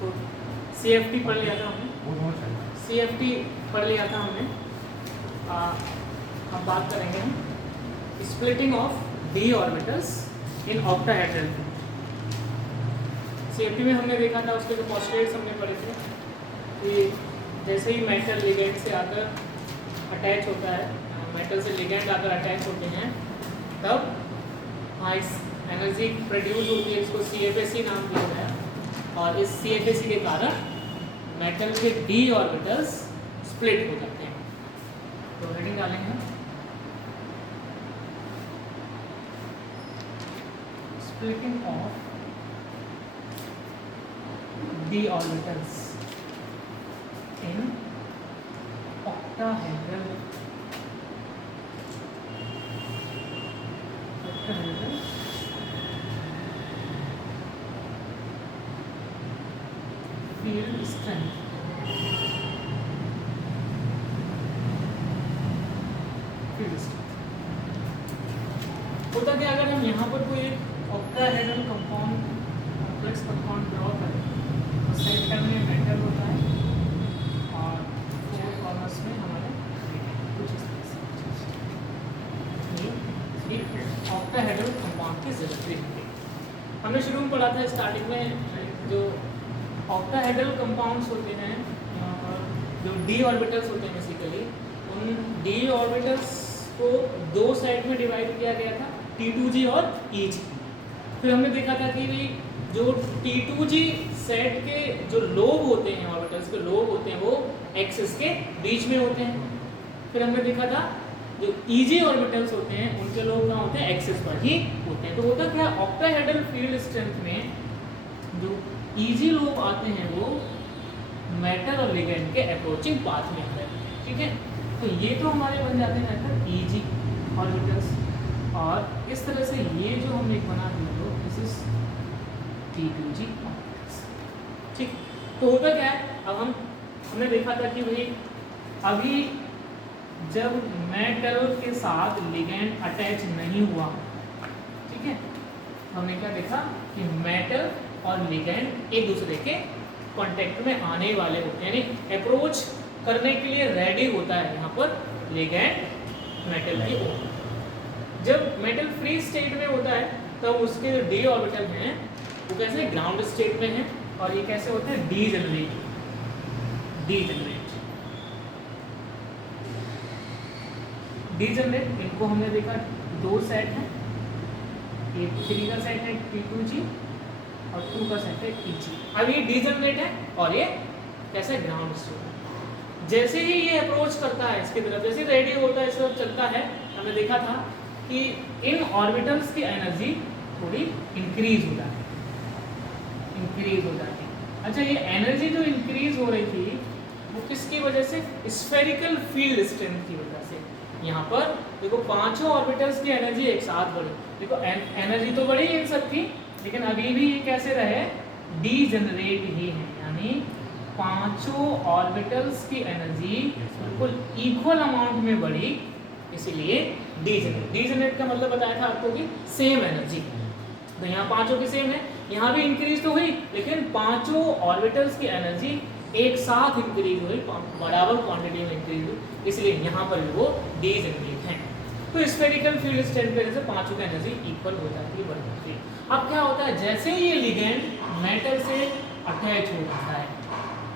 तो CFT पढ़ लिया था हमने, CFT पढ़ लिया था हमने। अब बात करेंगे हम splitting of d orbitals in octahedral. CFT में हमने देखा था, उसके जो पोस्टुलेट्स हमने पढ़े थे कि जैसे ही मेटल लिगेंड से आकर अटैच होता है, मेटल से लिगेंड आकर अटैच होते हैं, तब इस एनर्जी प्रोड्यूस होती है, इसको CFSE नाम दिया गया। और इस CFSE के कारण मेटल के d ऑर्बिटल्स स्प्लिट हो जाते हैं। तो हेडिंग डालेंगे splitting of d orbitals in octahedral field strength। होता क्या, अगर हम यहाँ पर कोई octahedral compound, complex compound draw करें, तो सेंटर में मेटल होता है और फोर कॉर्नर्स में हमारे कुछ इस तरह से ये ऑक्टाहेड्रल कंपाउंड की ज्योमेट्री होती है। हमने शुरू में पढ़ा था स्टार्टिंग में, जो ऑक्टाहेड्रल कंपाउंड्स होते हैं, जो d ऑर्बिटल्स होते हैं बेसिकली, उन d ऑर्बिटल्स को दो सेट में डिवाइड किया गया था, T2G और EG। फिर हमने देखा था कि जो T2G सेट के जो लोब होते हैं, ऑर्बिटल्स के लोब होते हैं, वो एक्सिस के बीच में होते हैं। फिर हमने देखा था जो EG ऑर्बिटल्स होते हैं, उनके लोब कहाँ होते हैं, एक्सिस पर ही होते हैं। तो होता क्या, ऑक्टाहेड्रल फील्ड स्ट्रेंथ में जो EG लोब आते हैं वो मेटल और लिगेंड के अप्रोचिंग पाथ में आते हैं। ठीक है, तो ये तो हमारे बन जाते हैं मेथड EG ऑर्बिटल्स। और इस तरह से ये जो हम एक बना दिए तो दिस इज T2G ऑर्बिटल्स। ठीक, तो होता क्या है, अब हमने देखा था कि भाई अभी जब मेटल के साथ लिगेंड अटैच नहीं हुआ, ठीक है, हमने क्या देखा कि मेटल और लिगेंड एक दूसरे के कांटेक्ट में आने वाले होते हैं, यानी अप्रोच करने के लिए रेडी होता है यहाँ पर लिगेंड मेटल की ओर। जब मेटल फ्री स्टेट में होता है तब उसके जो d ऑर्बिटल हैं वो कैसे ग्राउंड स्टेट में हैं, और ये कैसे होते हैं, डीजेनरेट। इनको हमने देखा दो सेट हैं, एक 3 का सेट है T2G और 2 का सेट है EG। अब ये डीजेनरेट है और ये कैसे ग्राउंड स्टेट है। जैसे ही ये अप्रोच करता है इसकी तरफ, जैसे रेडी होता है इस तरफ चलता है, हमने देखा था कि इन ऑर्बिटल्स की एनर्जी थोड़ी इंक्रीज हो जाती है। अच्छा, ये एनर्जी जो इंक्रीज हो रही थी वो किसकी वजह से, स्फेरिकल फील्ड स्ट्रेंथ की वजह से। यहाँ पर देखो पांचों ऑर्बिटल्स की एनर्जी एक साथ बढ़ी। देखो एनर्जी तो बढ़ी एक सबकी, लेकिन अभी भी ये कैसे रहे, डीजेनरेट ही है, यानी पांचों ऑर्बिटल्स की एनर्जी बिल्कुल इक्वल अमाउंट में बढ़ी, इसीलिए डीजेनरेट का मतलब बताया था आपको कि सेम एनर्जी। तो यहाँ पांचों की सेम है, यहाँ भी इंक्रीज तो हुई, लेकिन पांचों ऑर्बिटल्स की एनर्जी एक साथ इंक्रीज हुई, बराबर क्वांटिटी में इंक्रीज हुई, इसलिए यहाँ पर भी वो डीजेनरेट हैं। तो स्फेरिकल फील्ड स्ट्रेंथ की वजह से पांचों की एनर्जी इक्वल हो जाती है, बढ़ जाती है। अब क्या होता है, जैसे ही ये लिगेंड मेटल से अटैच हो जाता है,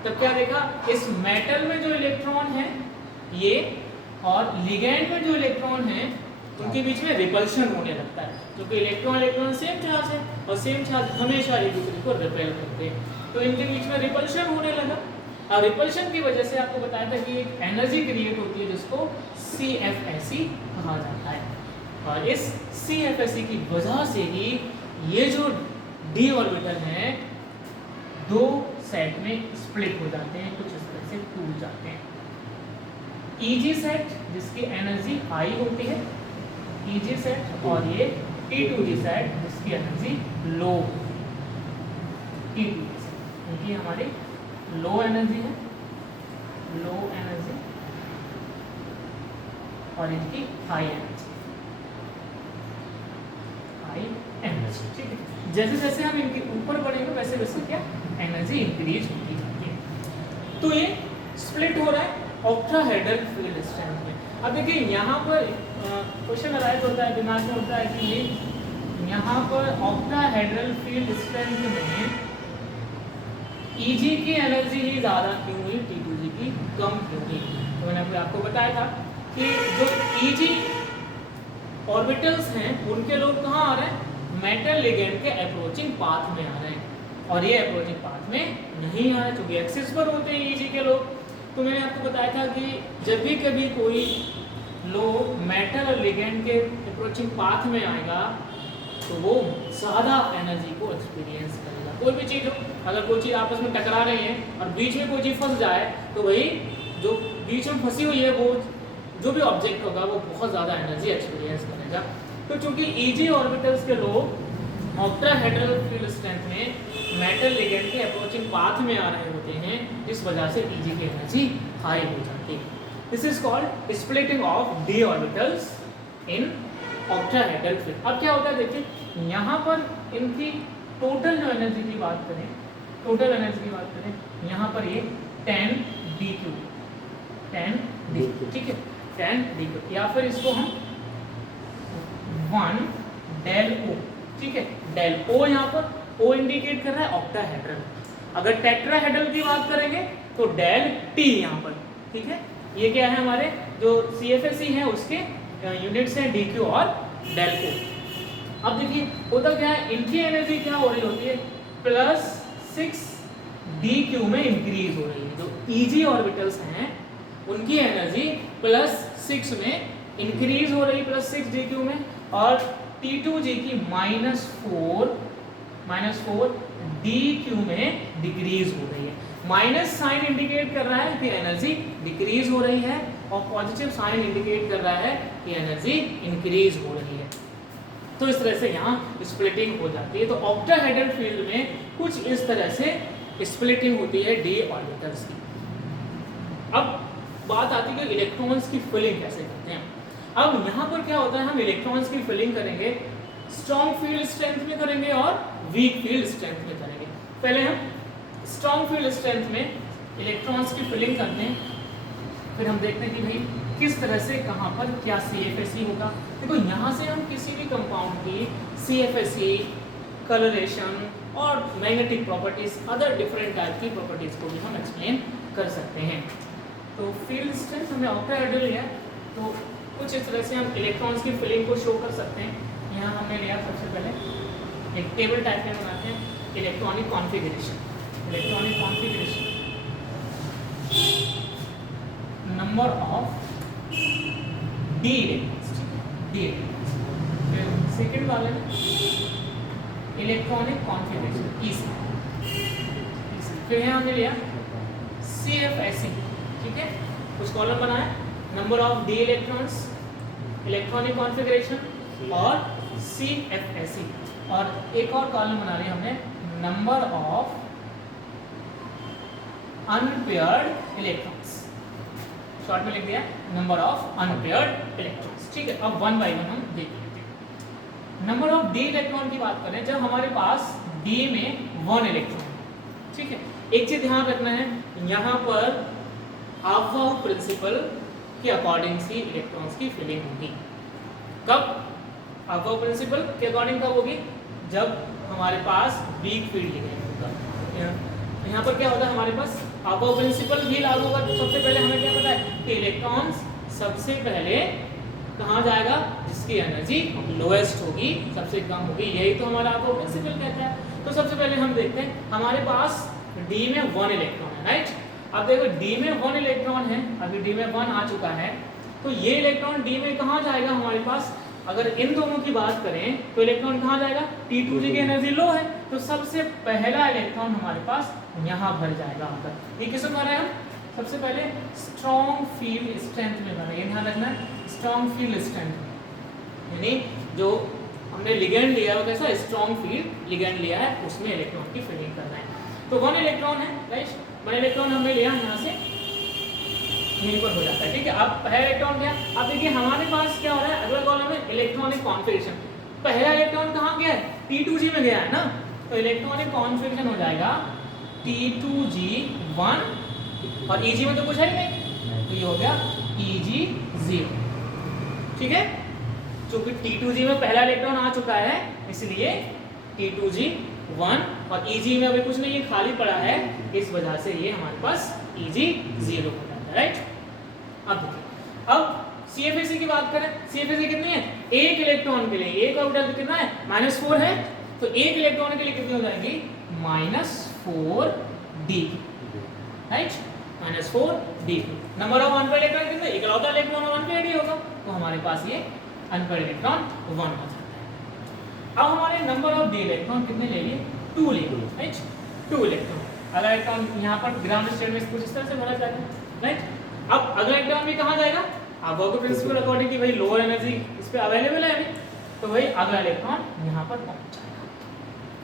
तब क्या देखा, इस मेटल में जो इलेक्ट्रॉन है ये और लिगेंड में जो इलेक्ट्रॉन है उनके बीच में रिपल्शन होने लगता है, क्योंकि इलेक्ट्रॉन सेम चार्ज है और सेम चार्ज हमेशा एक दूसरे को रिपेल करते हैं, तो इनके बीच में रिपल्शन होने लगा। और रिपल्शन की वजह से आपको बताया था कि एक एनर्जी क्रिएट होती है जिसको CFSE कहा जाता है, और इस CFSE की वजह से ही ये जो d ऑर्बिटल हैं दो सेट में स्प्लिट हो जाते हैं, कुछ इस तरह से टूट जाते हैं। EG सेट जिसकी एनर्जी हाई होती है, EG सेट, और ये T2G सेट जिसकी एनर्जी लो, T2G सेट, क्योंकि हमारी लो एनर्जी है, लो एनर्जी, और इनकी हाई एनर्जी, हाई एनर्जी। ठीक है, जैसे जैसे हम इनके ऊपर बढ़ेंगे वैसे वैसे क्या एनर्जी इंक्रीज होती जाती है। तो ये स्प्लिट हो रहा है ऑक्टाहेड्रल फील्ड स्ट्रेंथ में। अब देखिए यहाँ पर क्वेश्चन अराइज होता है दिमाग में होता है कि यहाँ पर ऑक्टाहेड्रल फील्ड स्ट्रेंथ में Eg की एनर्जी ही ज़्यादा क्यों हुई, T2G की कम क्यों हुई। तो मैंने आपको बताया था कि जो Eg ऑर्बिटल्स हैं उनके लोग कहाँ आ रहे हैं, मेटल लिगेंड के अप्रोचिंग पाथ में आ रहे हैं, और ये अप्रोचिंग पाथ में नहीं आ रहे क्योंकि एक्सिस पर होते हैं Eg के लोग। तो मैंने आपको बताया था कि जब भी कभी कोई लोग मेटल और लिगेंड के अप्रोचिंग पाथ में आएगा तो वो ज़्यादा एनर्जी को एक्सपीरियंस करेगा। कोई भी चीज़ हो, अगर कोई चीज़ आपस में टकरा रही है और बीच में कोई चीज़ फंस जाए तो वही जो बीच में फंसी हुई है वो जो भी ऑब्जेक्ट होगा वो बहुत ज़्यादा एनर्जी एक्सपीरियंस करेगा। तो चूंकि Eg ऑर्बिटल्स के लोग ऑक्टाहेड्रल फील्ड स्ट्रेंथ में मेटल लिगेंड के अप्रोचिंग पाथ में आ रहे होते हैं, जिस वजह से Eg की एनर्जी हाई हो जाती है। This is called splitting of d orbitals in octahedral field. अब क्या होता है देखिए, यहाँ पर इनकी टोटल जो एनर्जी की बात करें, टोटल एनर्जी की बात करें, यहाँ पर ये 10dq, 10dq, ठीक है, 10dq, या फिर इसको हम 1 del O, ठीक है, del O यहाँ पर O इंडिकेट कर रहा है ऑक्टाहेड्रल। अगर टेट्राहेड्रल की बात करेंगे तो del T यहाँ पर, ठीक है, ये क्या है हमारे जो CFSE है उसके यूनिट्स हैं dq और del O। अब देखिए होता क्या है, इनकी एनर्जी क्या हो रही होती है, +6dq में इंक्रीज हो रही है। जो Eg ऑर्बिटल्स हैं उनकी एनर्जी +6 में इंक्रीज हो रही है, +6dq में, और T2G की -4dq में डिक्रीज हो रही है। माइनस साइन इंडिकेट कर रहा है कि एनर्जी डिक्रीज हो रही है और पॉजिटिव साइन इंडिकेट कर रहा है कि एनर्जी इंक्रीज हो रही है। तो इस तरह से यहाँ स्प्लिटिंग हो जाती है। तो ऑक्टाहेड्रल फील्ड में कुछ इस तरह से स्प्लिटिंग होती है d ऑर्बिटल्स की। अब बात आती है कि इलेक्ट्रॉन्स की फिलिंग कैसे करते हैं। अब यहाँ पर क्या होता है, हम इलेक्ट्रॉन्स की फिलिंग करेंगे स्ट्रॉन्ग फील्ड स्ट्रेंथ में करेंगे और वीक फील्ड स्ट्रेंथ में करेंगे। पहले हम स्ट्रॉन्ग फील्ड स्ट्रेंथ में इलेक्ट्रॉन्स की फिलिंग करते हैं, फिर हम देखते हैं कि भाई किस तरह से कहाँ पर क्या CFSE होगा। देखो यहाँ से हम किसी भी कंपाउंड की CFSE, कलरेशन और magnetic properties, other different type की प्रॉपर्टीज को भी हम एक्सप्लेन कर सकते हैं। तो फील्ड स्ट्रेंथ हमें ऑक्टाहेड्रल है, तो कुछ इस तरह से हम इलेक्ट्रॉन्स की फिलिंग को शो कर सकते हैं। यहाँ हमने लिया सबसे पहले एक टेबल टाइप में बनाते हैं electronic configuration. Electronic configuration, number of d electrons, d electrons. फिर सेकंड वाले में इलेक्ट्रॉनिक कॉन्फ़िगरेशन EC। फिर यहाँ हमने लिया CFSE, ठीक है, कुछ कॉलम बनाया, number of d electrons, electronic configuration और CFSE, और एक और कॉलम बना लिया हमने number of unpaired electrons. Short में लिख दिया नंबर ऑफ अनपेयर्ड इलेक्ट्रॉन्स, ठीक है। अब वन बाय वन हम देख लेते हैं। नंबर ऑफ d इलेक्ट्रॉन की बात करें, जब हमारे पास d में 1 इलेक्ट्रॉन है, ठीक है, एक चीज ध्यान रखना है, यहाँ पर हाफ प्रिंसिपल के अकॉर्डिंग ही इलेक्ट्रॉन्स की फिलिंग होगी। कब हाफ प्रिंसिपल के अकॉर्डिंग कब होगी, जब हमारे पास वीक फील्ड लिगेंड होगा। यहाँ पर क्या होता है, हमारे पास हाफ प्रिंसिपल भी लागू होगा। तो सबसे पहले हमें क्या पता है कि इलेक्ट्रॉन्स सबसे पहले कहाँ जाएगा, जिसकी एनर्जी लोएस्ट होगी, सबसे कम होगी, यही तो हमारा हाफ प्रिंसिपल कहता है। तो सबसे पहले हम देखते हैं, हमारे पास d में 1 इलेक्ट्रॉन है, राइट। अब देखो d में 1 इलेक्ट्रॉन है, अभी d में 1 आ चुका है, तो ये इलेक्ट्रॉन d में कहाँ जाएगा हमारे पास, अगर इन दोनों की बात करें तो इलेक्ट्रॉन कहाँ जाएगा, T2G की एनर्जी लो है, तो सबसे पहला इलेक्ट्रॉन हमारे पास यहाँ भर जाएगा आकर। ये किसमें भर है, हम सबसे पहले स्ट्रॉन्ग फील्ड स्ट्रेंथ में भर, ये ध्यान रखना, स्ट्रॉन्ग फील्ड स्ट्रेंथ, यानी जो हमने लिगेंड लिया है वो कैसा स्ट्रॉन्ग फील्ड लिगेंड लिया है, उसमें इलेक्ट्रॉन की फिलिंग करना है। तो 1 इलेक्ट्रॉन है, राइट, 1 इलेक्ट्रॉन हमने लिया यहाँ से, यहीं पर हो जाता है, ठीक है। अब पहला इलेक्ट्रॉन गया, अब देखिए हमारे पास क्या हो रहा है, अगला कॉलम में इलेक्ट्रॉनिक कॉन्फ़िगरेशन। पहला इलेक्ट्रॉन कहाँ गया है, T2G में गया है ना, तो इलेक्ट्रॉनिक कॉन्फ़िगरेशन हो जाएगा T2G1 और Eg में तो कुछ है ही नहीं, तो ये हो गया Eg0। ठीक है, क्योंकि T2G में पहला इलेक्ट्रॉन आ चुका है इसलिए T2G1 और Eg में अभी कुछ नहीं है, खाली पड़ा है, इस वजह से ये हमारे पास Eg0 हो जाता है, राइट। अब देखिए, अब CFAC की बात करें, CFAC कितनी है, एक इलेक्ट्रॉन के लिए एक ऑर्बिटल कितना है, -4 है, तो एक इलेक्ट्रॉन के लिए कितनी हो जाएगी, -4d, right, -4d। Number of unpaired electron कितने, इकलौता इलेक्ट्रॉन अनपेयर्ड ही होगा, तो हमारे पास ये अनपेयर्ड इलेक्ट्रॉन 1 हो जाता है। अब हमारे नंबर ऑफ डी इलेक्ट्रॉन कितने ले लिए, 2 ले लिए, राइट, 2 इलेक्ट्रॉन। अगला इलेक्ट्रॉन यहाँ पर ग्राउंड स्टेट में कुछ इस तरह से भरा जाएगा, राइट। अब अगला इलेक्ट्रॉन भी कहाँ जाएगा, अबोर्गो प्रिंसिपल अकॉर्डिंग कि भाई लोअर एनर्जी इस पे अवेलेबल है अभी, तो भाई अगला इलेक्ट्रॉन यहाँ पर पहुंच जाएगा।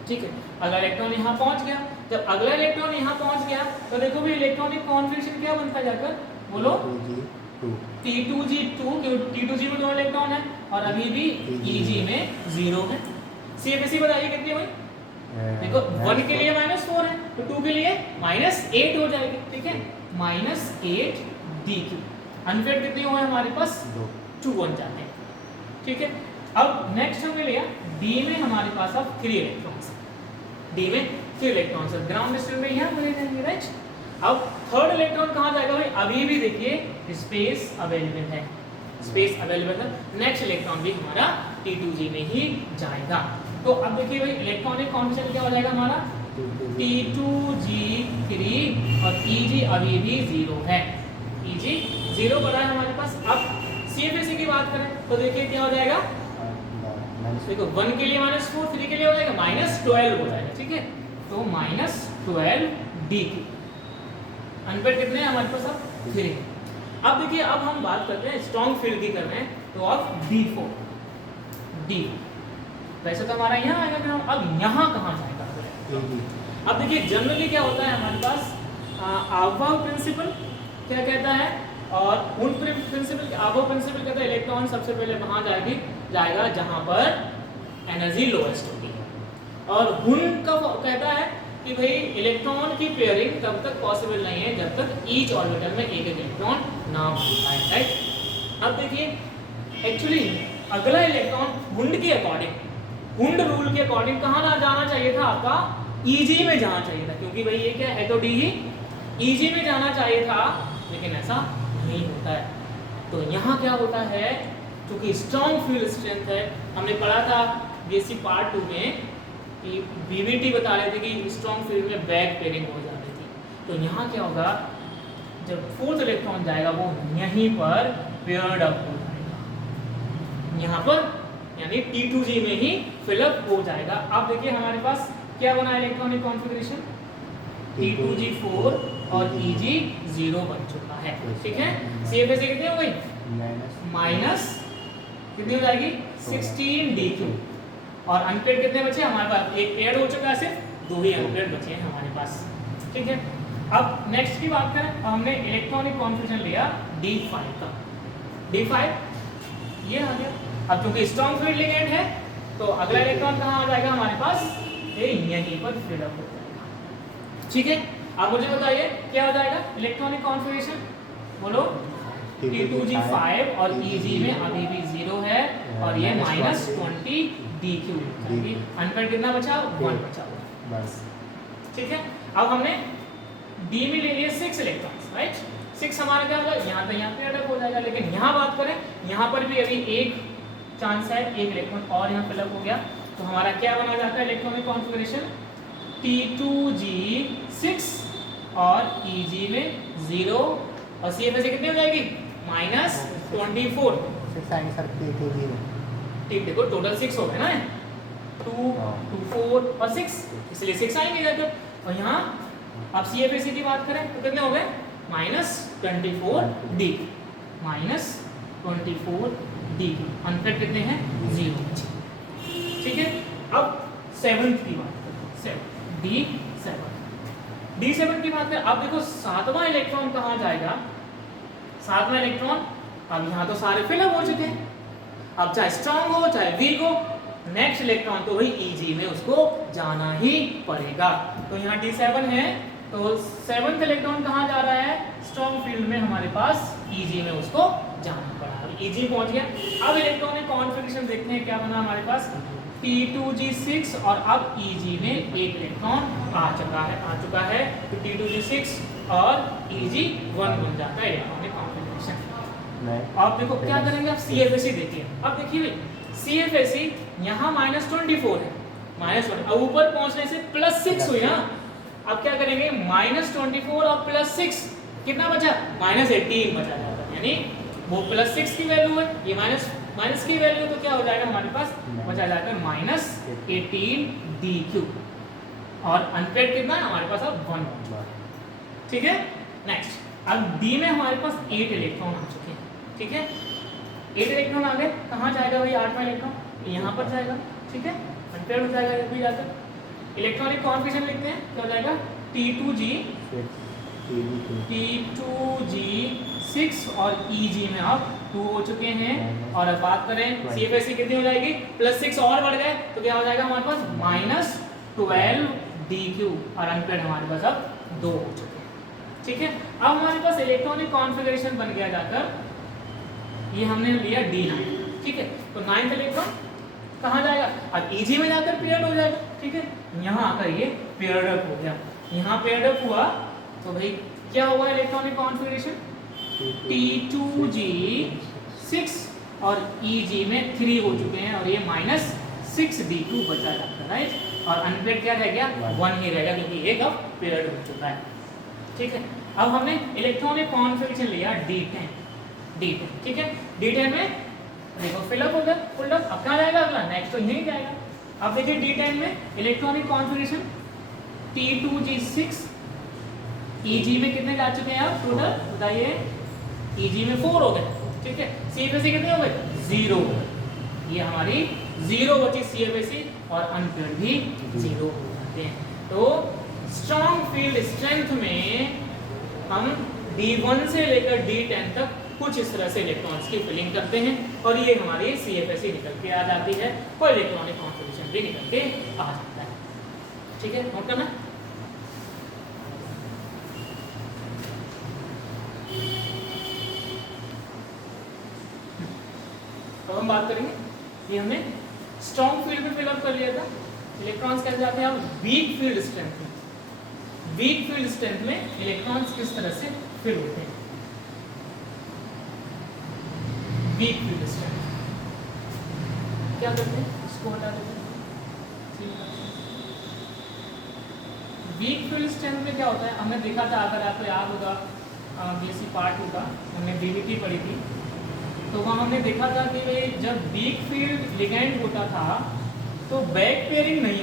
ठीक है, अगला इलेक्ट्रॉन यहाँ पहुंच गया, जब अगला इलेक्ट्रॉन यहाँ पहुंच गया तो देखो भाई इलेक्ट्रॉनिक कॉन्फ़िगरेशन क्या बनता है जाकर, बोलो T2G2, T2G में 2 इलेक्ट्रॉन है और अभी भी Eg में 0 है। CFAC बताइए कितनी हुई, देखो 1 के लिए -4 है तो 2 के लिए -8 हो जाएगी, ठीक है, -8d3। अनपेयर्ड कितनी हुए हमारे पास, 2 बन जाते हैं। ठीक है, अब नेक्स्ट हमने लिया डी में हमारे पास अब 3 इलेक्ट्रॉन्स हैं, डी में 3 इलेक्ट्रॉन्स है, ग्राउंड स्टेट में यहाँ भरे जाएंगे, राइट। अब थर्ड इलेक्ट्रॉन कहाँ जाएगा भाई, अभी भी देखिए स्पेस अवेलेबल है, स्पेस अवेलेबल है, नेक्स्ट इलेक्ट्रॉन भी हमारा T2G में ही जाएगा। तो अब देखिए भाई इलेक्ट्रॉनिक कॉन्फ़िगरेशन क्या हो जाएगा हमारा, T2G3 और Eg अभी भी 0 है, Eg 0 पड़ा है हमारे पास। अब CFAC की बात करें तो देखिए क्या हो जाएगा, देखो 1 के लिए -4, 3 के लिए हो जाएगा -12 हो जाएगा, ठीक है, तो -12d3। अनपेयर्ड कितने हैं हमारे पास, अब 3। अब देखिए, अब हम बात करते हैं स्ट्रॉन्ग फील्ड की कर रहे हैं, तो अब D4, D वैसे तो हमारा यहाँ आएगा ग्राउंड, अब यहाँ कहाँ जाएगा। अब देखिए जनरली क्या होता है हमारे पास, आबोर्ग प्रिंसिपल क्या कहता है, और उन प्रिंसिपल, आबोर्ग प्रिंसिपल कहता है इलेक्ट्रॉन सबसे पहले वहाँ जाएगा जहाँ पर एनर्जी लोएस्ट होती है, और हुन का कहता है कि भाई इलेक्ट्रॉन की पेयरिंग तब तक पॉसिबल नहीं है जब तक ईच ऑर्बिटल में एक इलेक्ट्रॉन ना हो जाए, राइट। अब देखिए एक्चुअली अगला इलेक्ट्रॉन हुंड के अकॉर्डिंग, हुंड रूल के अकॉर्डिंग कहाँ ना जाना चाहिए था, आपका Eg में जाना चाहिए था, क्योंकि भाई ये क्या है तो डी ही Eg में जाना चाहिए था, लेकिन ऐसा नहीं होता है। तो यहाँ क्या होता है, क्योंकि स्ट्रॉन्ग फील्ड स्ट्रेंथ है, हमने पढ़ा था BSc पार्ट 2 में कि BBT बता रहे थे कि स्ट्रॉन्ग फील्ड में बैक पेयरिंग हो जाती थी, तो यहाँ क्या होगा, जब 4th इलेक्ट्रॉन जाएगा वो यहीं पर पेयर्ड अप हो जाएगा, यहाँ पर यानी T2G में ही फिलअप हो जाएगा। अब देखिए हमारे पास क्या बना इलेक्ट्रॉनिक कॉन्फ़िगरेशन, T2G4 और Eg0 बन चुका है, ठीक है। CFAC कितनी हो गई, माइनस कितनी हो जाएगी 16d3, और अनपेयर्ड कितने बचे हमारे पास, एक पेयर्ड हो चुका है, सिर्फ 2 ही अनपेयर्ड बचे हैं हमारे पास, ठीक है। अब नेक्स्ट की बात करें, हमने इलेक्ट्रॉनिक कॉन्फ़िगरेशन लिया D5 का, D5 ये आ गया। अब क्योंकि स्ट्रॉन्ग फील्ड लिगेंड है तो अगला इलेक्ट्रॉन कहाँ आ जाएगा हमारे पास, ये यहीं पर फिलअप हो जाएगा, ठीक है। अब मुझे बताइए क्या हो जाएगा इलेक्ट्रॉनिक कॉन्फ़िगरेशन, बोलो T2G5 और Eg में अभी भी 0 है, और ये -20d3, अनपेयर्ड कितना बचा, 1 बचा हुआ, बस, ठीक है। अब हमने D में ले लिए 6 इलेक्ट्रॉन्स, राइट। 6 हमारा क्या होगा, यहाँ तो यहाँ पे अटक हो जाएगा, लेकिन यहाँ बात करें, यहाँ पर भी अभी एक चांस है, एक इलेक्ट्रॉन और यहाँ फिलअप हो गया, तो हमारा क्या बना जाता है इलेक्ट्रॉनिक कॉन्फ़िगरेशन, T2G6 और Eg में 0, और CFAC कितनी हो जाएगी, -24, ठीक, देखो टोटल 6 हो गए ना, 2, 2, 4 और 6, इसलिए 6 आएंगे जाकर। और यहाँ अब CFAC की बात करें तो कितने हो गए, -24d, -24d, अनपेयर्ड कितने हैं, 0, ठीक है। अब 7th की बात करें, D7 की बात करें, अब देखो 7वां इलेक्ट्रॉन कहाँ जाएगा, 7वां इलेक्ट्रॉन, अब यहाँ तो सारे फिलअप हो चुके हैं, अब चाहे स्ट्रॉन्ग हो चाहे वीक हो, नेक्स्ट इलेक्ट्रॉन तो वही Eg में उसको जाना ही पड़ेगा। तो यहाँ D7 है, तो 7th इलेक्ट्रॉन कहाँ जा रहा है, स्ट्रॉन्ग फील्ड में हमारे पास Eg में उसको जाना पड़ा। Eg पहुंच गया। अब इलेक्ट्रॉनिक कॉन्फ़िगरेशन देखते हैं क्या बना हमारे पास, T2G6 और अब Eg में एक इलेक्ट्रॉन आ चुका है तो T2G6 और Eg1 बन जाता है इलेक्ट्रॉनिक कॉन्फ़िगरेशन। अब देखो क्या करेंगे, आप CFSE देखिए। अब देखिए भाई CFSE यहाँ -24 है, -1, अब ऊपर पहुंचने से +6 हुई ना। अब क्या करेंगे, -24 और +6 कितना बचा, -18 बचा जाता है, यानी वो +6 की वैल्यू है, ये माइनस की वैल्यू, तो क्या हो जाएगा हमारे पास, बचा जाएगा -18 DQ और अनपेड कितना है हमारे पास, अब 1। ठीक है। नेक्स्ट, अब D में हमारे पास 8 इलेक्ट्रॉन आ चुके हैं। ठीक है, 8 इलेक्ट्रॉन आ गए, कहाँ जाएगा भाई 8वां इलेक्ट्रॉन, यहाँ पर जाएगा। ठीक है, अनपेड हो जाएगा ये भी जाकर। इलेक्ट्रॉनिक कॉन्फ़िगरेशन लिखते हैं, क्या हो जाएगा, T2G6 और Eg में अब 2 हो चुके हैं। और अब बात करें CFSE कितनी हो जाएगी, +6 और बढ़ गए तो क्या हो जाएगा हमारे पास -12 DQ और अनपेड हमारे पास अब 2 हो चुके हैं। ठीक है, अब हमारे पास इलेक्ट्रॉनिक कॉन्फ़िगरेशन बन गया जाकर, ये हमने लिया D9। ठीक है, तो 9th इलेक्ट्रॉन कहाँ जाएगा, अब Eg में जाकर पेयर्ड हो जाएगा। ठीक है, यहाँ आकर ये पेयर्ड अप हो गया, यहाँ पेयर्ड अप हुआ तो भाई क्या हुआ इलेक्ट्रॉनिक कॉन्फ़िगरेशन, T2G6 और Eg में 3 हो चुके हैं और ये -6 DQ बचा जाता है, राइट। और अनपेड क्या रह गया, 1 ही रहेगा क्योंकि एक अब पेयर्ड हो चुका है। ठीक है, अब हमने इलेक्ट्रॉनिक कॉन्फ़िगरेशन लिया D10। ठीक है, D10 में देखो फिलअप हो गया, फुल अप। अब कहाँ जाएगा अगला, नेक्स्ट तो यहीं जाएगा। अब देखिए D10 में इलेक्ट्रॉनिक कॉन्फ़िगरेशन T2G6 Eg में कितने जा चुके हैं आप टोटल बताइए, Eg में 4 हो गए। ठीक है, CFSE कितने हो गए, 0। ये हमारी 0 बची CFSE और अनपेड भी 0 हो जाते हैं। तो स्ट्रॉन्ग फील्ड स्ट्रेंथ में हम D1 से लेकर D10 तक कुछ इस तरह से इलेक्ट्रॉन्स की फिलिंग करते हैं और ये हमारी CFSE निकल के आ जाती है और इलेक्ट्रॉनिक कॉन्फ़िगरेशन भी निकल के आ जाता है। ठीक है, नोट करना। अब हम बात करेंगे, ये हमने स्ट्रॉन्ग फील्ड में फिलअप कर लिया था। इलेक्ट्रॉन्स कैसे जाते हैं, अब वीक फील्ड स्ट्रेंथ में। वीक फील्ड स्ट्रेंथ में इलेक्ट्रॉन्स किस तरह से फिल होते हैं, वीक फील्ड स्ट्रेंथ क्या करते हैं, इसको हटा देते हैं। वीक फील्ड स्ट्रेंथ में क्या होता है, हमने देखा था, अगर आपको याद होगा BSc पार्ट 2 का हमने DBT पढ़ी थी, तो वहाँ हमने देखा था कि जब वीक फील्ड लिगेंड होता था तो बैक पेयरिंग नहीं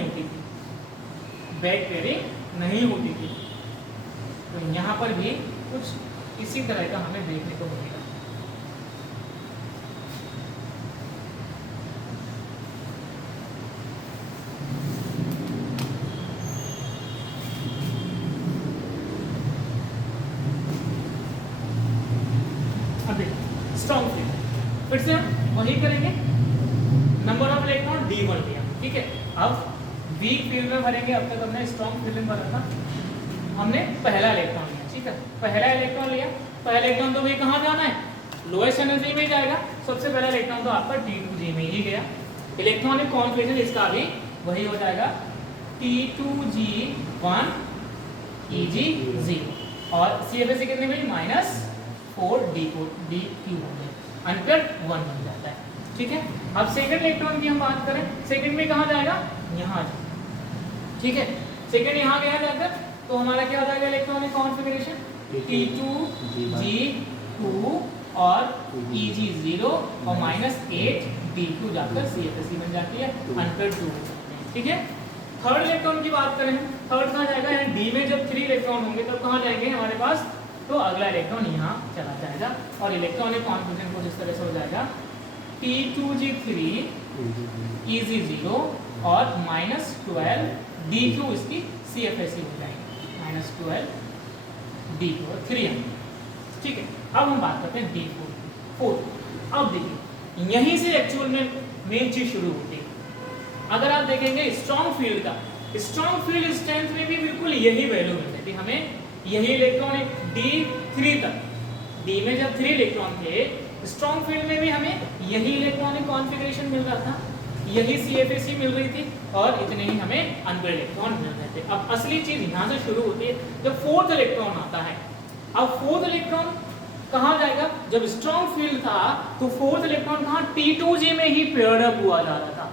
होती थी, तो यहाँ पर भी कुछ इसी तरह का हमें देखने को मिलेगा। स्ट्रॉन्ग फील्ड फिर से हम वही करेंगे, नंबर ऑफ इलेक्ट्रॉन D1 लिया। ठीक है, अब वीक फील्ड में भरेंगे। अब तक हमने स्ट्रॉन्ग फील्ड में भरा था, हमने पहला इलेक्ट्रॉन लिया। ठीक है, पहला इलेक्ट्रॉन लिया, पहला इलेक्ट्रॉन तो भाई कहाँ जाना है, लोएस्ट एनर्जी में जाएगा। सबसे पहला इलेक्ट्रॉन तो आपका T2G में ही गया। इलेक्ट्रॉनिक कॉन्फ़िगरेशन इसका भी वही हो जाएगा, T2G1 Eg0 और CFSE कितनी हुई, -4 DQ हो गया, अनपेड 1 बन जाता है। ठीक है, अब सेकंड इलेक्ट्रॉन की हम बात करें, सेकंड में कहाँ जाएगा, यहाँ। ठीक है, सेकंड यहाँ गया जाकर तो हमारा क्या हो जाएगा इलेक्ट्रॉनिक कॉन्फ़िगरेशन, T2G2 और Eg0 और -8 DQ जाकर CFSE बन जाती है, अनपेड 2 हो जाते हैं। ठीक है, थर्ड इलेक्ट्रॉन की बात करें, थर्ड कहाँ जाएगा, यानी D में जब 3 इलेक्ट्रॉन होंगे तब कहाँ जाएंगे हमारे पास, तो अगला इलेक्ट्रॉन यहाँ चला जाएगा और इलेक्ट्रॉनिक कॉन्फ़िगरेशन कुछ इस तरह से हो जाएगा, T2G3 Eg0 और -12 DQ इसकी CFSE हो जाएगी, -12 DQ और 3 हम। ठीक है, अब हम बात करते हैं D4। अब देखिए यहीं से एक्चुअल में मेन चीज शुरू होती है। अगर आप देखेंगे स्ट्रॉन्ग फील्ड का, स्ट्रॉन्ग फील्ड स्ट्रेंथ में भी बिल्कुल यही वैल्यू मिलती थी हमें, यही इलेक्ट्रॉन D3 तक, D में जब 3 इलेक्ट्रॉन थे, स्ट्रॉन्ग फील्ड में भी हमें यही इलेक्ट्रॉनिक कॉन्फ़िगरेशन मिल रहा था, यही CFAC मिल रही थी, और इतने ही हमें अनपेयर्ड इलेक्ट्रॉन मिल रहे थे। अब असली चीज यहाँ से शुरू होती है जब फोर्थ इलेक्ट्रॉन आता है। अब फोर्थ इलेक्ट्रॉन कहाँ जाएगा? जब स्ट्रॉन्ग फील्ड था तो फोर्थ इलेक्ट्रॉन कहाँ T2G में ही पेयर्ड अप हुआ जा रहा था,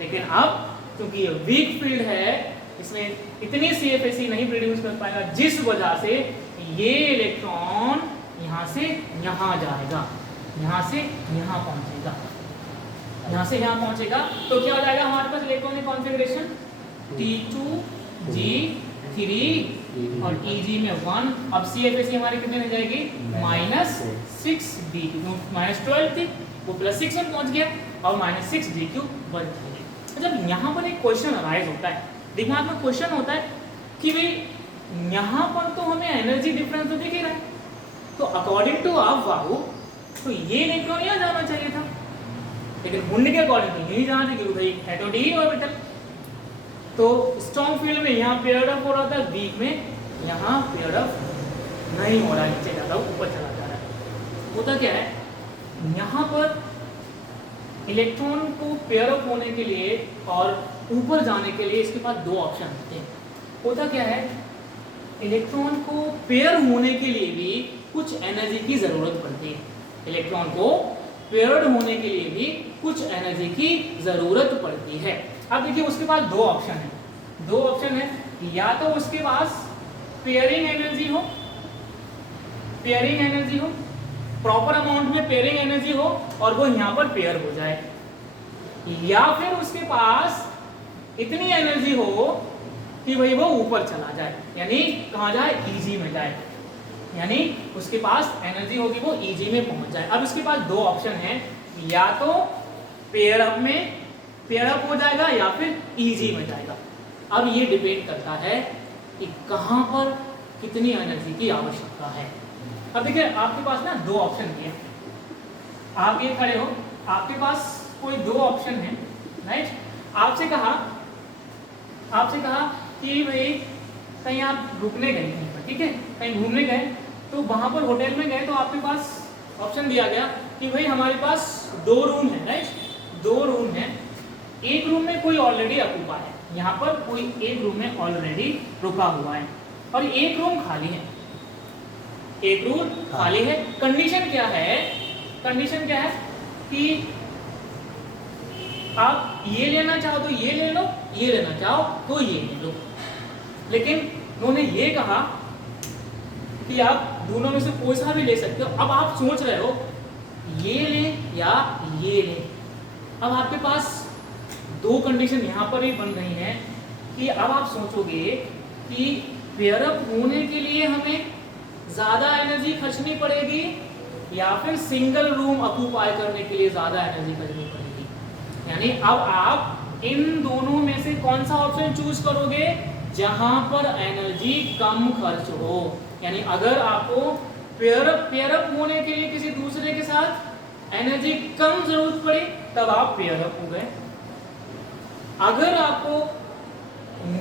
लेकिन अब क्योंकि ये वीक फील्ड है, इसमें इतनी CFAC नहीं प्रोड्यूस कर पाएगा, जिस वजह से ये इलेक्ट्रॉन यहाँ से यहाँ जाएगा, यहाँ से यहाँ पहुंचेगा, यहाँ से यहाँ पहुंचेगा, तो क्या हो जाएगा हमारे पास इलेक्ट्रॉनिक कॉन्फ़िगरेशन T2G3 और EG में 1। अब CFAC हमारी कितने में जाएगी? -6D, -12 थी वो +6 में पहुंच गया, और -6D³ बन जाएगी। मतलब यहाँ पर एक क्वेश्चन अराइज होता है, दिमाग में क्वेश्चन होता है कि भाई यहाँ पर तो हमें एनर्जी डिफरेंस तो दिख ही रहा है, तो अकॉर्डिंग टू आप बाबू तो ये इलेक्ट्रॉन यहाँ जाना चाहिए था, लेकिन मुंड के अकॉर्डिंग तो यही जाना चाहिए भाई हेटेरोडी ऑर्बिटल। तो स्ट्रॉन्ग फील्ड में यहाँ पेयर्ड अप हो रहा था, वीक में यहाँ पेयर्ड अप नहीं हो रहा है, नीचे जाता ऊपर चला जा रहा है। होता क्या है, यहाँ पर इलेक्ट्रॉन को पेयर अप होने के लिए और ऊपर जाने के लिए इसके पास दो ऑप्शन होते हैं। होता क्या है, इलेक्ट्रॉन को पेयर होने के लिए भी कुछ एनर्जी की ज़रूरत पड़ती है, इलेक्ट्रॉन को पेयर्ड होने के लिए भी कुछ एनर्जी की ज़रूरत पड़ती है। अब देखिए उसके पास दो ऑप्शन है, दो ऑप्शन है, या तो उसके पास पेयरिंग एनर्जी हो, पेयरिंग एनर्जी हो, प्रॉपर अमाउंट में पेयरिंग एनर्जी हो और वो यहाँ पर पेयर हो जाए, या फिर उसके पास इतनी एनर्जी हो कि भाई वो ऊपर चला जाए, यानी कहाँ जाए, EG में जाए, यानी उसके पास एनर्जी होगी वो EG में पहुंच जाए। अब इसके पास दो ऑप्शन है, या तो पेयर अप में पेयर अप हो जाएगा या फिर EG में जाएगा। अब ये डिपेंड करता है कि कहाँ पर कितनी एनर्जी की आवश्यकता है। अब देखिए आपके पास ना दो ऑप्शन दिए, आप ये खड़े हो, आपके पास कोई दो ऑप्शन है, राइट। आपसे कहा कि भाई कहीं आप रुकने गए कहीं पर, ठीक है, कहीं घूमने गए, तो वहां पर होटल में गए, तो आपके पास ऑप्शन दिया गया कि भाई हमारे पास दो रूम है, राइट, दो रूम है, एक रूम में कोई ऑलरेडी ऑक्यूपाई है, यहाँ पर कोई एक रूम में ऑलरेडी रुका हुआ है और एक रूम खाली है, एक रूम खाली है। कंडीशन क्या है, कंडीशन क्या है कि आप ये लेना चाहो तो ये ले लो, ये लेना चाहो तो ये ले लो, लेकिन उन्होंने ये कहा कि आप दोनों में से कोई सा भी ले सकते हो। अब आप सोच रहे हो ये ले या ये ले, अब आपके पास दो कंडीशन यहाँ पर ही बन रही हैं कि अब आप सोचोगे कि पेयर अप होने के लिए हमें ज़्यादा एनर्जी खर्चनी पड़ेगी या फिर सिंगल रूम ऑक्यूपाई करने के लिए ज़्यादा एनर्जी खर्चनी पड़ेगी, यानी अब आप इन दोनों में से कौन सा ऑप्शन चूज करोगे जहां पर एनर्जी कम खर्च हो। यानी अगर आपको पेयर अप होने के लिए किसी दूसरे के साथ एनर्जी कम जरूरत पड़ी तब आप पेयर अप हो गए, अगर आपको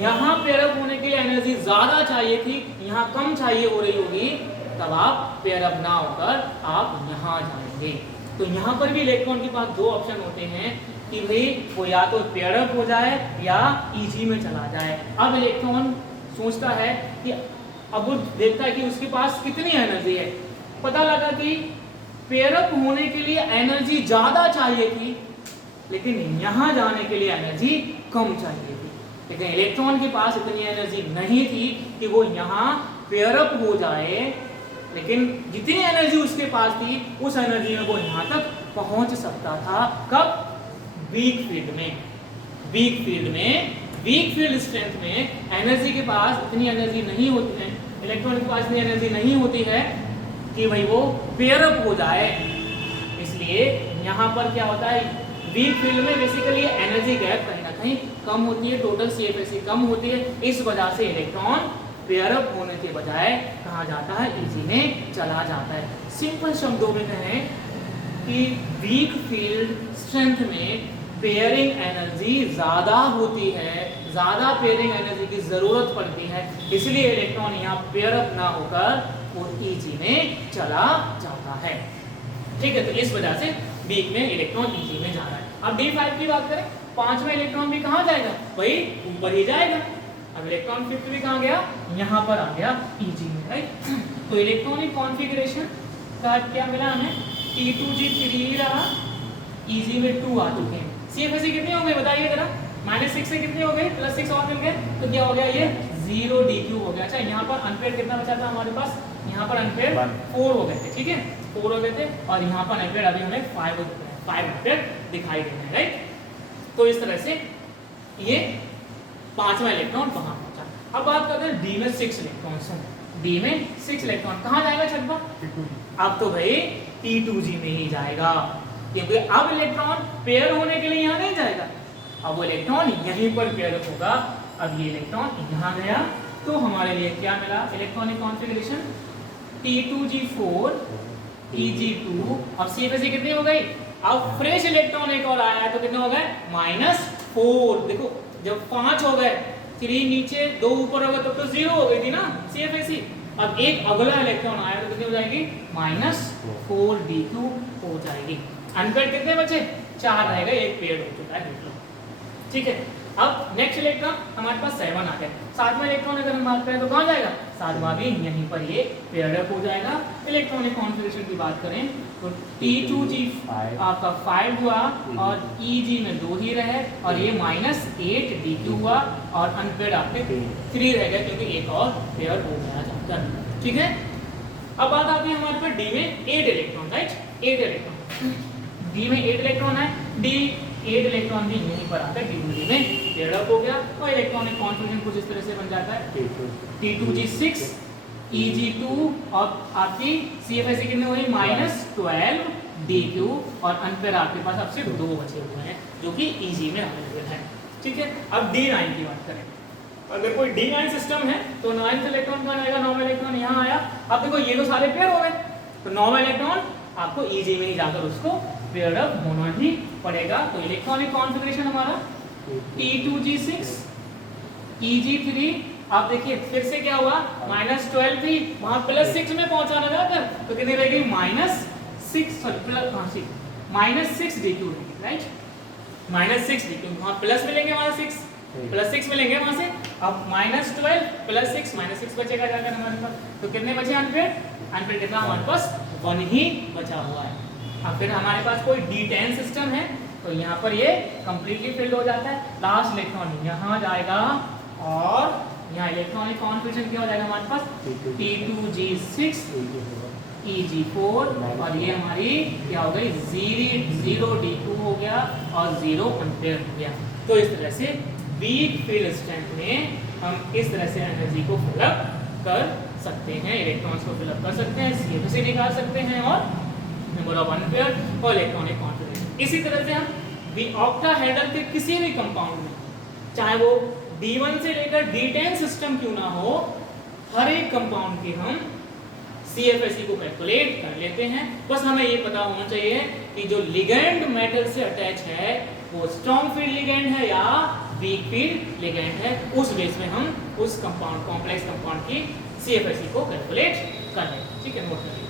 यहाँ पेयर अप होने के लिए एनर्जी ज्यादा चाहिए थी, यहाँ कम चाहिए हो रही होगी, तब आप पेयर अप ना होकर आप यहाँ जाएंगे। तो यहाँ पर भी इलेक्ट्रॉन के पास दो ऑप्शन होते हैं कि भाई वो या तो पेयर अप हो जाए या EG में चला जाए। अब इलेक्ट्रॉन सोचता है कि अब वो देखता है कि उसके पास कितनी एनर्जी है, पता लगा कि पेयर अप होने के लिए एनर्जी ज्यादा चाहिए थी लेकिन यहाँ जाने के लिए एनर्जी कम चाहिए थी, लेकिन इलेक्ट्रॉन के पास इतनी एनर्जी नहीं थी कि वो यहाँ पेयर अप हो जाए, लेकिन जितनी एनर्जी उसके पास थी उस एनर्जी में वो यहाँ तक पहुँच सकता था। कब? वीक फील्ड में। वीक फील्ड में, वीक फील्ड स्ट्रेंथ में एनर्जी के पास इतनी एनर्जी नहीं होती है, इलेक्ट्रॉन के पास इतनी एनर्जी नहीं होती है कि भाई वो पेयर अप हो जाए। इसलिए यहाँ पर क्या होता है, वीक फील्ड में बेसिकली एनर्जी गैप कहीं ना कहीं कम होती है, टोटल CFAC कम होती है, इस वजह से इलेक्ट्रॉन पेयर अप होने के बजाय कहाँ जाता है, EG में चला जाता है। सिंपल शब्दों में कहें कि वीक फील्ड स्ट्रेंथ में पेयरिंग एनर्जी ज़्यादा होती है, ज़्यादा पेयरिंग एनर्जी की ज़रूरत पड़ती है, इसलिए इलेक्ट्रॉन यहाँ पेयर अप ना होकर वो Eg में चला जाता है। ठीक है, तो इस वजह से वीक में इलेक्ट्रॉन Eg में जा रहा है। अब D5 की बात करें, 5वां इलेक्ट्रॉन भी कहाँ जाएगा, वही ऊपर ही जाएगा। अब इलेक्ट्रॉन 5th भी कहाँ गया, यहाँ पर आ गया Eg में, राइट। तो इलेक्ट्रॉनिक कॉन्फ़िगरेशन का क्या मिला हमें, T2G3 रहा, Eg में 2 आ चुके हैं। CFSE कितने हो गए बताइए जरा, -6 से कितने हो गए, +6 और मिल गए, तो क्या हो गया ये 0 DQ हो गया। अच्छा, यहाँ पर अनपेड कितना बचा था हमारे पास, यहाँ पर अनपेड 4 हो गए थे, ठीक है 4 हो गए थे, और यहाँ पर अनपेड अभी हमें 5 अनपेड दिखाई दे रहे हैं, राइट। तो इस तरह से ये 5वां इलेक्ट्रॉन वहां पहुंचा। अब बात करते हैं डी में 6 इलेक्ट्रॉन्स हैं। डी में 6 इलेक्ट्रॉन कहाँ जाएगा छठवा, अब तो भाई T2G में ही जाएगा, क्योंकि अब इलेक्ट्रॉन पेयर होने के लिए यहाँ नहीं जाएगा, अब वो इलेक्ट्रॉन यहीं पर पेयर होगा। अब ये इलेक्ट्रॉन यहाँ गया, तो हमारे लिए क्या मिला, इलेक्ट्रॉनिक कॉन्फ़िगरेशन T2G4 Eg2। अब CFSE कितनी हो गई, अब फ्रेश इलेक्ट्रॉन एक और आया है, तो कितने हो गए, -4। देखो जब 5 हो गए, 3 नीचे 2 ऊपर हो गए, तब तो 0 हो गई थी ना CFSE। अब एक अगला इलेक्ट्रॉन आया तो कितनी हो जाएगी, -4 DQ हो जाएगी। अनपेड कितने बचे, 4 रह गए, एक पेयर हो चुका है, देख लो, ठीक है। अब नेक्स्ट इलेक्ट्रॉन हमारे पास 7 आ गए। 7वां इलेक्ट्रॉन अगर हम बात करें तो कहाँ जाएगा, 7वां भी यहीं पर ये पेयर अप हो जाएगा। इलेक्ट्रॉनिक कॉन्फ़िगरेशन की बात करें तो T2G आपका 5 हुआ, और Eg में 2 ही रहे, और ये -8 DQ हुआ, और अनपेड आपके 3 रह गए, क्योंकि एक और पेयर हो गया जाकर, ठीक है। अब बात आती है हमारे पास डी में 8 इलेक्ट्रॉन, राइट, 8 इलेक्ट्रॉन, डी में 8 इलेक्ट्रॉन है, डी 8 इलेक्ट्रॉन भी यहीं पर आकर T2G में पेयर अप हो गया, और इलेक्ट्रॉनिक कॉन्फ़िगरेशन कुछ इस तरह से बन जाता है T2G6 Eg2, और आपकी CFSE कितने हुई, -12 DQ, और अनपेयर आपके पास अब सिर्फ 2 बचे हुए हैं, जो कि Eg में अवेलेबल है, ठीक है। अब D9 की बात करें, अगर कोई D9 सिस्टम है तो 9th इलेक्ट्रॉन कहाँ आएगा, 9वां इलेक्ट्रॉन यहाँ आया। अब देखो ये तो सारे पेयर हो गए, तो 9वां इलेक्ट्रॉन आपको Eg में ही जाकर उसको पेयर अप होना ही पड़ेगा। तो इलेक्ट्रॉनिक कॉन्फ़िगरेशन हमारा T2G6 Eg3, आप देखिए फिर से क्या हुआ, -12 थी, वहां +6 में पहुंचाना जाकर, तो कितनी रहेगी, -6 DQ रहेगी, राइट, -6 DQ, वहां प्लस मिलेंगे, वहां 6 +6 मिलेंगे वहां से। अब -12 +6 -6 बचेगा जाकर हमारे पास, तो कितने बचे अनपेड, अनपेड कितना हमारे पास 1 ही बचा हुआ है। अब फिर हमारे पास कोई D10 सिस्टम है, तो यहाँ पर ये कंप्लीटली फिल्ड हो जाता है, लास्ट इलेक्ट्रॉन यहाँ जाएगा, और यहाँ इलेक्ट्रॉनिक कॉन्फ़िगरेशन क्या हो जाएगा हमारे पास, T2G6 Eg4, और ये हमारी क्या हो गई, 0 DQ हो गया, और 0 अनपेयर हो गया। तो इस तरह से वीक फील्ड स्ट्रेंथ में हम इस तरह से एनर्जी को फिलअप कर सकते हैं, इलेक्ट्रॉन्स को फिलअप कर सकते हैं, CFSE निकाल सकते हैं, और नंबर ऑफ अनपेयर और इलेक्ट्रॉनिक कॉन्फ़िगरेशन। इसी तरह से हम ऑक्टाहेड्रल के किसी भी कंपाउंड में, चाहे वो D1 से लेकर D10 सिस्टम क्यों ना हो, हर एक कंपाउंड की हम CFSE को कैलकुलेट कर लेते हैं। बस हमें ये पता होना चाहिए कि जो लिगेंड मेटल से अटैच है वो स्ट्रॉन्ग फील्ड लिगेंड है या वीक फील्ड लिगेंड है, उस बेस में हम उस कंपाउंड, कॉम्प्लेक्स कंपाउंड की CFSE को कैलकुलेट कर लें, ठीक है, नोट करिए।